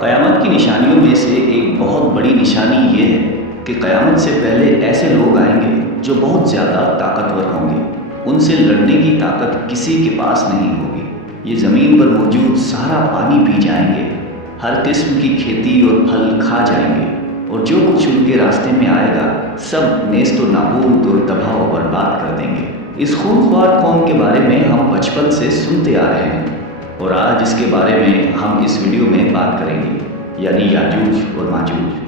قیامت کی نشانیوں میں سے ایک بہت بڑی نشانی یہ ہے کہ قیامت سے پہلے ایسے لوگ آئیں گے جو بہت زیادہ طاقتور ہوں گے۔ ان سے لڑنے کی طاقت کسی کے پاس نہیں ہوگی۔ یہ زمین پر موجود سارا پانی پی جائیں گے، ہر قسم کی کھیتی اور پھل کھا جائیں گے، اور جو کچھ ان کے راستے میں آئے گا سب نیست و نابود اور تباہ و برباد کر دیں گے۔ اس خونخوار قوم کے بارے میں ہم بچپن سے سنتے آ رہے ہیں، اور آج اس کے بارے میں ہم اس ویڈیو میں بات کریں گے، یعنی یاجوج اور ماجوج۔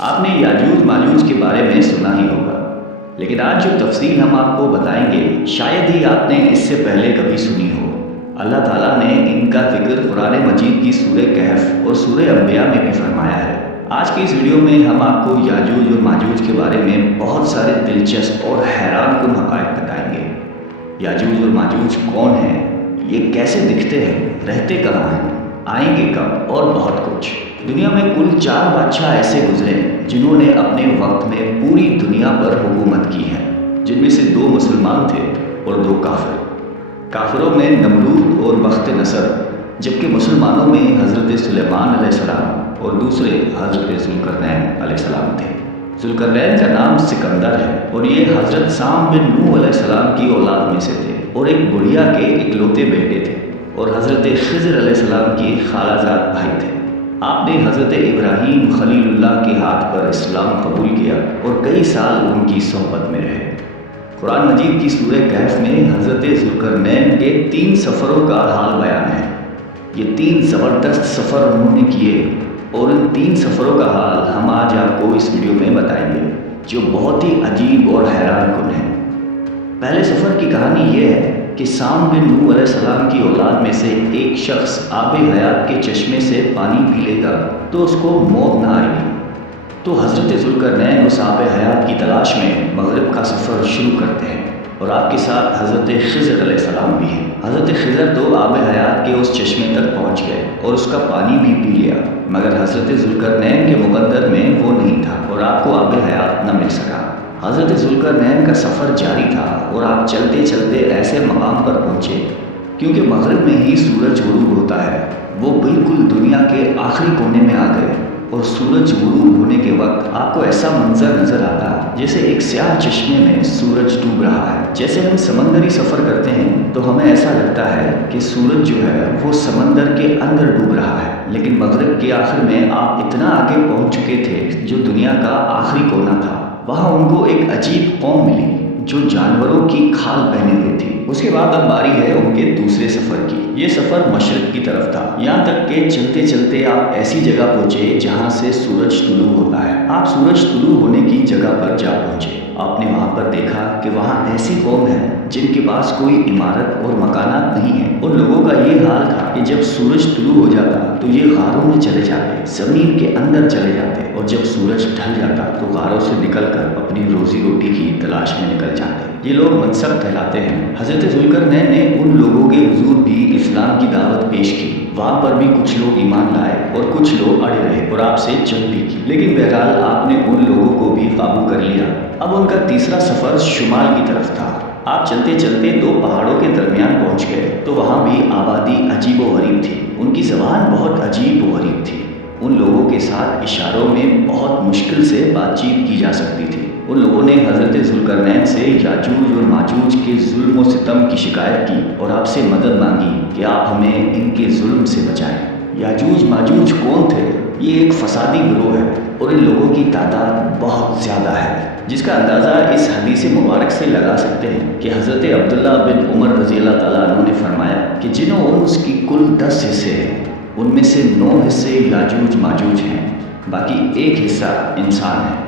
آپ نے یاجوج ماجوج کے بارے میں سنا ہی ہوگا، لیکن آج جو تفصیل ہم آپ کو بتائیں گے شاید ہی آپ نے اس سے پہلے کبھی سنی ہو۔ اللہ تعالیٰ نے ان کا ذکر قرآن مجید کی سورہ کہف اور سورہ انبیاء میں بھی فرمایا ہے۔ آج کی اس ویڈیو میں ہم آپ کو یاجوج اور ماجوج کے بارے میں بہت سارے دلچسپ اور حیران کن حقائق بتائیں گے۔ یاجوج اور ماجوج کون ہیں، یہ کیسے دکھتے ہیں، رہتے کہاں ہیں، آئیں گے کب، اور بہت کچھ۔ دنیا میں کل 4 بادشاہ ایسے گزرے جنہوں نے اپنے وقت میں پوری دنیا پر حکومت کی ہے، جن میں سے 2 مسلمان تھے اور 2 کافر۔ کافروں میں نمرود اور بخت نصر، جبکہ مسلمانوں میں حضرت سلیمان علیہ السلام اور دوسرے حضرت ذوالقرنین علیہ السلام تھے۔ ذوالقرنین کا نام سکندر ہے اور یہ حضرت سام بن نوح علیہ السلام کی اولاد میں سے تھے اور ایک بڑھیا کے اکلوتے بیٹے تھے، اور حضرت خضر علیہ السلام کی خالہ زاد بھائی تھے۔ آپ نے حضرت ابراہیم خلیل اللہ کے ہاتھ پر اسلام قبول کیا اور کئی سال ان کی صحبت میں رہے۔ قرآن مجید کی سورہ کہف میں حضرت ذوالقرنین کے 3 سفروں کا حال بیان ہے۔ یہ 3 زبردست سفر انہوں نے کیے، اور ان 3 سفروں کا حال ہم آج آپ کو اس ویڈیو میں بتائیں گے، جو بہت ہی عجیب اور حیران کن ہے۔ پہلے سفر کی کہانی یہ ہے کہ سام بن نوح علیہ السلام کی اولاد میں سے ایک شخص آب حیات کے چشمے سے پانی پی لے گا تو اس کو موت نہ آئے گی۔ تو حضرت ذوالقرنین اس آب حیات کی تلاش میں مغرب کا سفر شروع کرتے ہیں، اور آپ کے ساتھ حضرت خضر علیہ السلام بھی ہیں۔ حضرت خضر تو آب حیات کے اس چشمے تک پہنچ گئے اور اس کا پانی بھی پی لیا، مگر حضرت ذوالقرنین کے مقدر میں وہ نہیں تھا اور آپ کو آب حیات نہ مل سکا۔ حضرت ذوالقرنین کا سفر جاری تھا اور آپ چلتے چلتے ایسے مقام پر پہنچے، کیونکہ مغرب میں ہی سورج غروب ہوتا ہے، وہ بالکل دنیا کے آخری کونے میں آ گئے، اور سورج غروب ہونے کے وقت آپ کو ایسا منظر نظر آتا جیسے ایک سیاہ چشمے میں سورج ڈوب رہا ہے۔ جیسے ہم سمندری سفر کرتے ہیں تو ہمیں ایسا لگتا ہے کہ سورج جو ہے وہ سمندر کے اندر ڈوب رہا ہے، لیکن مغرب کے آخر میں آپ اتنا آگے پہنچ چکے تھے جو دنیا کا آخری کونا تھا۔ وہاں ان کو ایک عجیب قوم ملی جو جانوروں کی کھال پہنے ہوئی تھی۔ اس کے بعد اب باری ہے ان کے دوسرے سفر کی۔ یہ سفر مشرق کی طرف تھا، یہاں تک کہ چلتے چلتے آپ ایسی جگہ پہنچے جہاں سے سورج طلوع ہوتا ہے۔ آپ سورج طلوع ہونے کی جگہ پر جا پہنچے۔ آپ نے وہاں پر دیکھا کہ وہاں ایسی قوم ہے جن کے پاس کوئی عمارت اور مکانات نہیں ہیں۔ ان لوگوں کا یہ حال تھا کہ جب سورج طلوع ہو جاتا تو یہ غاروں میں چلے جاتے، زمین کے اندر چلے جاتے، اور جب سورج ڈھل جاتا تو غاروں سے نکل کر اپنی روزی روٹی کی تلاش میں نکل جاتے۔ یہ لوگ منسب کہلاتے ہیں۔ حضرت ذوالقرنین نے ان لوگوں کے حضور بھی اسلام کی دعوت پیش کی۔ وہاں پر بھی کچھ لوگ ایمان لائے اور کچھ لوگ اڑے رہے اور آپ سے جنگ بھی کی، لیکن بہرحال آپ نے ان لوگوں کو بھی قابو کر لیا۔ اب ان کا تیسرا سفر شمال کی طرف تھا۔ آپ چلتے چلتے 2 پہاڑوں کے درمیان پہنچ گئے تو وہاں بھی آبادی عجیب و غریب تھی۔ ان کی زبان بہت عجیب و غریب تھی۔ ان لوگوں کے ساتھ اشاروں میں بہت مشکل سے بات چیت کی جا سکتی تھی۔ ان لوگوں نے حضرت ذوالقرنین سے یاجوج اور ماجوج کے ظلم و ستم کی شکایت کی اور آپ سے مدد مانگی کہ آپ ہمیں ان کے ظلم سے بچائیں۔ یاجوج ماجوج کون تھے؟ یہ ایک فسادی گروہ ہے اور ان لوگوں کی تعداد بہت زیادہ ہے، جس کا اندازہ اس حدیث مبارک سے لگا سکتے ہیں کہ حضرت عبداللہ بن عمر رضی اللہ تعالیٰ عنہ نے فرمایا کہ جنوں انس کی کل 10 حصے ہیں، ان میں سے 9 حصے یاجوج ماجوج ہیں، باقی 1 حصہ انسان ہے۔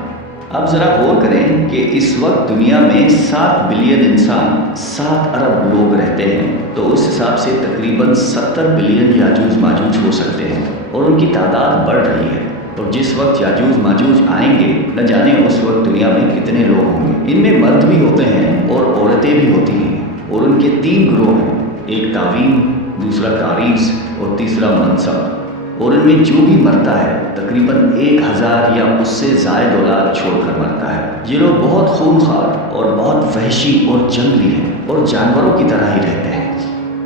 اب ذرا غور کریں کہ اس وقت دنیا میں 7 بلین انسان، 7 ارب لوگ رہتے ہیں، تو اس حساب سے تقریباً 70 بلین یاجوج ماجوج ہو سکتے ہیں، اور ان کی تعداد بڑھ رہی ہے۔ اور جس وقت یاجوج ماجوج آئیں گے نہ جانے اس وقت دنیا میں کتنے لوگ ہوں گے۔ ان میں مرد بھی ہوتے ہیں اور عورتیں بھی ہوتی ہیں، اور ان کے 3 گروہ ہیں، ایک تعویم، دوسرا کاریز اور تیسرا منصب، اور ان میں جو بھی مرتا ہے تقریباً 1000 یا اس سے زائد اولاد چھوڑ کر مرتا ہے۔ یہ لوگ بہت خونخوار اور بہت وحشی اور جنگلی ہیں اور جانوروں کی طرح ہی رہتے ہیں،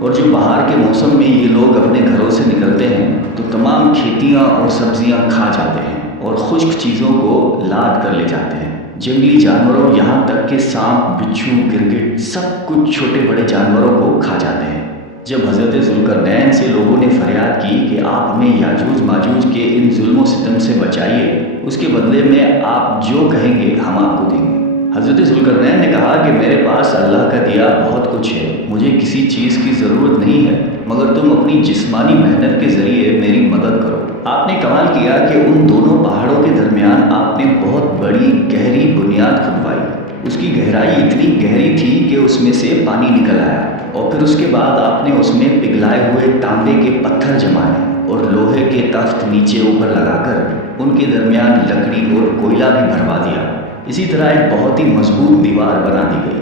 اور اور جو بہار کے موسم میں یہ لوگ اپنے گھروں سے نکلتے ہیں تو تمام کھیتیاں اور سبزیاں کھا جاتے ہیں اور خشک چیزوں کو لاد کر لے جاتے ہیں۔ جنگلی جانوروں یہاں تک کہ سانپ، بچھو، گرگٹ سب کچھ چھوٹے بڑے جانوروں کو کھا جاتے ہیں۔ جب حضرت ذوالقرنین سے لوگوں نے فریاد کی کہ آپ ہمیں یاجوج ماجوج کے ان ظلم و ستم سے بچائیے، اس کے بدلے میں آپ جو کہیں گے ہم آپ کو دیں گے۔ حضرت ذوالقرنین نے کہا کہ میرے پاس اللہ کا دیا بہت کچھ ہے، مجھے کسی چیز کی ضرورت نہیں ہے، مگر تم اپنی جسمانی محنت کے ذریعے میری مدد کرو۔ آپ نے کمال کیا کہ ان دونوں پہاڑوں کے درمیان آپ نے بہت بڑی گہری بنیاد کھدوائی۔ اس کی گہرائی اتنی گہری تھی کہ اس میں سے پانی نکل آیا، اور پھر اس کے بعد آپ نے اس میں پگھلائے ہوئے تانبے کے پتھر جمائے اور لوہے کے تخت نیچے اوپر لگا کر ان کے درمیان لکڑی اور کوئلہ بھی بھروا دیا۔ اسی طرح ایک بہت ہی مضبوط دیوار بنا دی گئی۔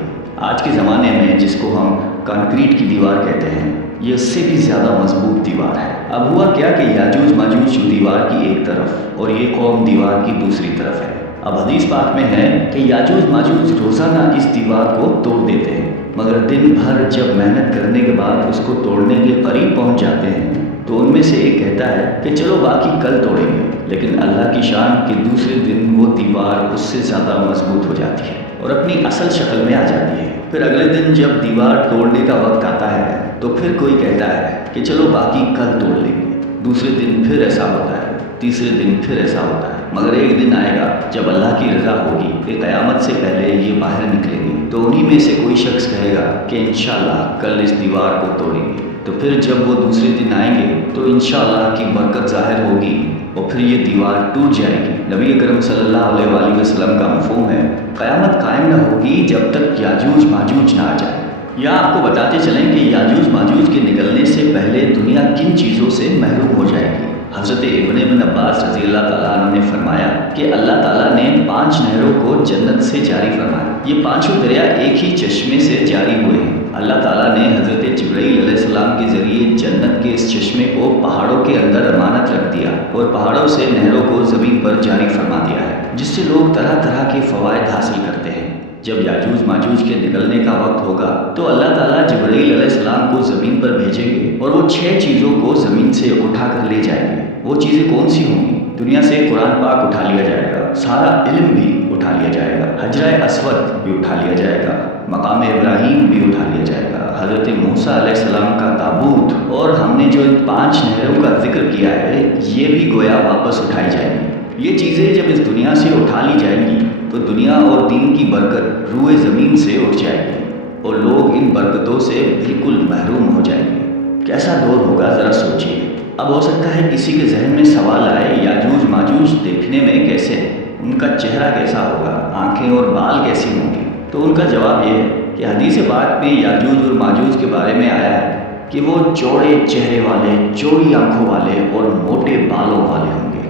آج کے زمانے میں جس کو ہم کنکریٹ کی دیوار کہتے ہیں، یہ اس سے بھی زیادہ مضبوط دیوار ہے۔ اب ہوا کیا کہ یاجوج ماجوج دیوار کی ایک طرف اور یہ قوم دیوار کی دوسری طرف ہے۔ اب حدیث پاک میں ہے کہ یاجوج ماجوج روزانہ اس دیوار کو توڑ دیتے ہیں، مگر دن بھر جب محنت کرنے کے بعد اس کو توڑنے کے قریب پہنچ جاتے ہیں تو ان میں سے ایک کہتا ہے کہ چلو باقی کل توڑیں گے، لیکن اللہ کی شان کہ دوسرے دن وہ دیوار اس سے زیادہ مضبوط ہو جاتی ہے اور اپنی اصل شکل میں آ جاتی ہے۔ پھر اگلے دن جب دیوار توڑنے کا وقت آتا ہے تو پھر کوئی کہتا ہے کہ چلو باقی کل توڑ لیں گے، دوسرے دن پھر ایسا ہوتا ہے، تیسرے دن پھر ایسا ہوتا ہے، مگر ایک دن آئے گا جب اللہ کی رضا ہوگی کہ قیامت سے پہلے یہ باہر نکلیں گے، تو انہی میں سے کوئی شخص کہے گا کہ انشاءاللہ کل اس دیوار کو توڑیں گے۔ تو پھر جب وہ دوسرے دن آئیں گے تو انشاءاللہ کی برکت ظاہر ہوگی اور پھر یہ دیوار ٹوٹ جائے گی۔ نبی اکرم صلی اللہ علیہ وآلہ وسلم کا مفہوم ہے قیامت قائم نہ ہوگی جب تک یاجوج ماجوج نہ آ جائے۔ یا آپ کو بتاتے چلیں کہ یاجوج ماجوج کے نکلنے سے پہلے دنیا کن چیزوں سے محروم ہو جائے گی۔ حضرت ابن عباس رضی اللہ تعالیٰ عنہ نے فرمایا کہ اللہ تعالیٰ نے 5 نہروں کو جنت سے جاری فرمایا۔ یہ 5 دریا ایک ہی چشمے سے جاری ہوئے ہیں۔ اللہ تعالیٰ نے حضرت جبرائیل علیہ السلام کے ذریعے جنت کے اس چشمے کو پہاڑوں کے اندر امانت رکھ دیا اور پہاڑوں سے نہروں کو زمین پر جاری فرما دیا ہے، جس سے لوگ طرح طرح کے فوائد حاصل کرتے ہیں۔ جب یاجوج ماجوج کے نکلنے کا وقت ہوگا تو اللہ تعالیٰ جبرائیل علیہ السلام کو زمین پر بھیجیں گے اور وہ 6 چیزوں کو زمین سے اٹھا کر لے جائیں گے۔ وہ چیزیں کون سی ہوں گی؟ دنیا سے قرآن پاک اٹھا لیا جائے گا، سارا علم بھی اٹھا لیا جائے گا، حجرہ اسود بھی اٹھا لیا جائے گا، مقام ابراہیم بھی اٹھا لیا جائے گا، حضرت موسیٰ علیہ السلام کا تابوت، اور ہم نے جو ان 5 نہروں کا ذکر کیا ہے یہ بھی گویا واپس اٹھائی جائیں گی۔ یہ چیزیں جب اس دنیا سے اٹھا لی جائیں گی تو دنیا اور دین کی برکت روئے زمین سے اٹھ جائے گی اور لوگ ان برکتوں سے بالکل محروم ہو جائیں گے۔ کیسا دور ہوگا ذرا سوچیے۔ اب ہو سکتا ہے کسی کے ذہن میں سوال آئے یاجوج ماجوج دیکھنے میں کیسے ہیں، ان کا چہرہ کیسا ہوگا، آنکھیں اور بال کیسے ہوں گے؟ تو ان کا جواب یہ ہے کہ حدیث پاک میں یاجوج اور ماجوج کے بارے میں آیا ہے کہ وہ چوڑے چہرے والے، چوڑی آنکھوں والے اور موٹے بالوں والے ہوں گے۔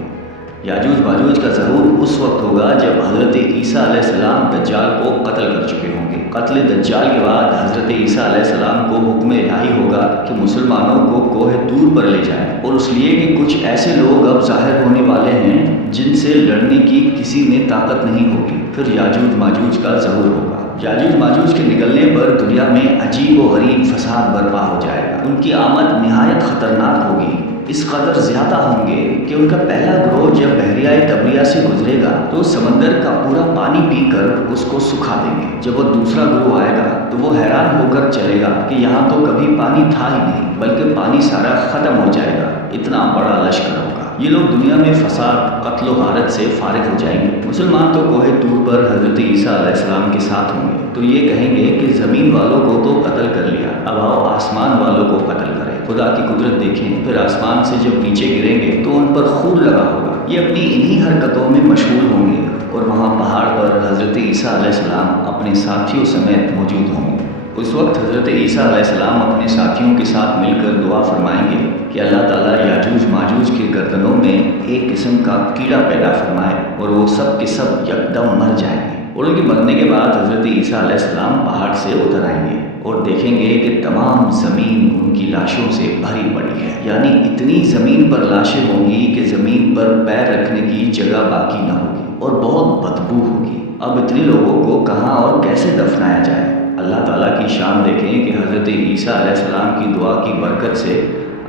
یاجوج ماجوج کا ظہور اس وقت ہوگا جب حضرت عیسیٰ علیہ السلام دجال کو قتل کر چکے ہوں گے۔ قتل دجال کے بعد حضرت عیسیٰ علیہ السلام کو حکم الہی ہوگا کہ مسلمانوں کو کوہ طور پر لے جائیں، اور اس لیے کہ کچھ ایسے لوگ اب ظاہر ہونے والے ہیں جن سے لڑنے کی کسی میں طاقت نہیں ہوگی۔ پھر یاجوج ماجوج کا ظہور ہوگا۔ یاجوج ماجوج کے نکلنے پر دنیا میں عجیب و غریب فساد برپا ہو جائے گا۔ ان کی آمد نہایت خطرناک ہوگی، اس قدر زیادہ ہوں گے کہ ان کا پہلا گروہ جب بحریہ تبریہ سے گزرے گا تو سمندر کا پورا پانی پی کر اس کو سکھا دیں گے۔ جب وہ دوسرا گروہ آئے گا تو وہ حیران ہو کر چلے گا کہ یہاں تو کبھی پانی تھا ہی نہیں، بلکہ پانی سارا ختم ہو جائے گا، اتنا بڑا لشکر ہوگا۔ یہ لوگ دنیا میں فساد، قتل و غارت سے فارغ ہو جائیں گے۔ مسلمان تو کوہ طور پر حضرت عیسیٰ علیہ السلام کے ساتھ ہوں گے تو یہ کہیں گے کہ زمین والوں کو تو قتل کر لیا، اب آؤ آسمان والوں کو قتل کریں۔ خدا کی قدرت دیکھیں، پھر آسمان سے جب نیچے گریں گے تو ان پر خون لگا ہوگا۔ یہ اپنی انہی حرکتوں میں مشغول ہوں گے اور وہاں پہاڑ پر حضرت عیسیٰ علیہ السلام اپنے ساتھیوں سمیت موجود ہوں گے۔ اس وقت حضرت عیسیٰ علیہ السلام اپنے ساتھیوں کے ساتھ مل کر دعا فرمائیں گے کہ اللہ تعالیٰ یاجوج ماجوج کے گردنوں میں ایک قسم کا کیڑا پیدا فرمائے اور وہ سب کے سب یکدم مر جائیں گے۔ اور ان کے مرنے کے بعد حضرت عیسیٰ علیہ السلام پہاڑ سے اتر آئیں گے اور دیکھیں گے کہ تمام زمین ان کی لاشوں سے بھری پڑی ہے، یعنی اتنی زمین پر لاشیں ہوں گی کہ زمین پر پیر رکھنے کی جگہ باقی نہ ہوگی اور بہت بدبو ہوگی۔ اب اتنے لوگوں کو کہاں اور کیسے دفنایا جائے؟ اللہ تعالیٰ کی شان دیکھیں کہ حضرت عیسیٰ علیہ السلام کی دعا کی برکت سے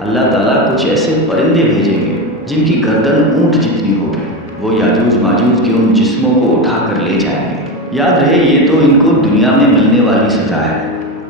اللہ تعالیٰ کچھ ایسے پرندے بھیجیں گے جن کی گردن اونٹ جتنی ہوگی، وہ یاجوج ماجوج کے ان جسموں کو اٹھا کر لے جائیں گے۔ یاد رہے یہ تو ان کو دنیا میں ملنے والی سزا ہے،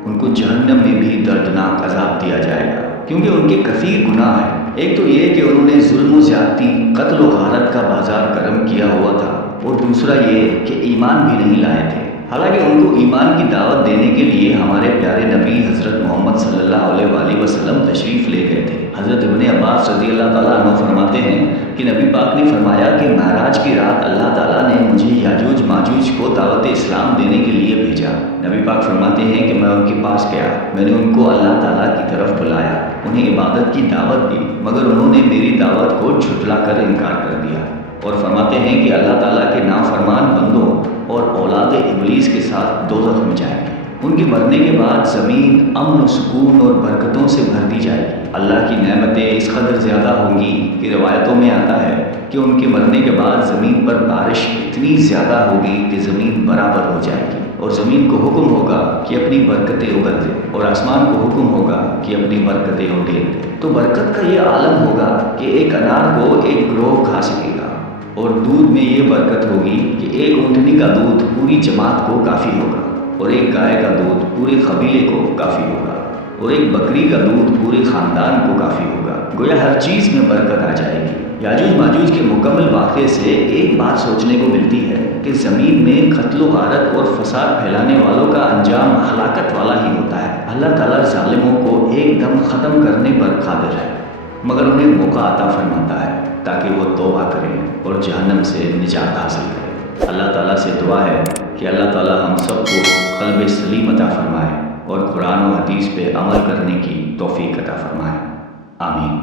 ان کو جہنم میں بھی دردناک عذاب دیا جائے گا، کیونکہ ان کے کثیر گناہ ہیں۔ ایک تو یہ کہ انہوں نے ظلم و زیادتی، قتل و غارت کا بازار گرم کیا ہوا تھا، اور دوسرا یہ کہ ایمان بھی نہیں لائے تھے۔ حالانکہ ان کو ایمان کی دعوت دینے کے لیے ہمارے پیارے نبی حضرت محمد صلی اللہ علیہ وآلہ وسلم تشریف لے گئے تھے۔ حضرت ابن عباس رضی اللہ تعالیٰ عنہ فرماتے ہیں کہ نبی پاک نے فرمایا کہ معراج کی رات اللہ تعالیٰ نے مجھے یاجوج ماجوج کو دعوت اسلام دینے کے لیے بھیجا۔ نبی پاک فرماتے ہیں کہ میں ان کے پاس گیا، میں نے ان کو اللہ تعالیٰ کی طرف بلایا، انہیں عبادت کی دعوت دی، مگر انہوں نے میری دعوت کو جھٹلا کر انکار کر دیا۔ اور فرماتے ہیں کہ اللہ تعالیٰ کے نافرمان بندوں اور اولاد ابلیس کے ساتھ دوزخ میں جائیں گے۔ ان کے مرنے کے بعد زمین امن و سکون اور برکتوں سے بھر دی جائے گی۔ اللہ کی نعمتیں اس قدر زیادہ ہوں گی کہ روایتوں میں آتا ہے کہ ان کے مرنے کے بعد زمین پر بارش اتنی زیادہ ہوگی کہ زمین برابر ہو جائے گی، اور زمین کو حکم ہوگا کہ اپنی برکتیں اگل دے، اور آسمان کو حکم ہوگا کہ اپنی برکتیں اڈیل دے۔ تو برکت کا یہ عالم ہوگا کہ ایک انار کو ایک گروہ کھا سکے گا، اور دودھ میں یہ برکت ہوگی کہ ایک اونٹنی کا دودھ پوری جماعت کو کافی ہوگا، اور ایک گائے کا دودھ پورے قبیلے کو کافی ہوگا، اور ایک بکری کا دودھ پورے خاندان کو کافی ہوگا۔ گویا ہر چیز میں برکت آ جائے گی۔ یاجوج ماجوج کے مکمل واقعے سے ایک بات سوچنے کو ملتی ہے کہ زمین میں قتل و غارت اور فساد پھیلانے والوں کا انجام ہلاکت والا ہی ہوتا ہے۔ اللہ تعالیٰ ظالموں کو ایک دم ختم کرنے پر قادر ہے، مگر انہیں موقع عطا فرماتا ہے تاکہ وہ توبہ کریں اور جہنم سے نجات حاصل کریں۔ اللہ تعالیٰ سے دعا ہے کہ اللہ تعالیٰ ہم سب کو قلب سلیم عطا فرمائے اور قرآن و حدیث پہ عمل کرنے کی توفیق عطا فرمائے۔ آمین۔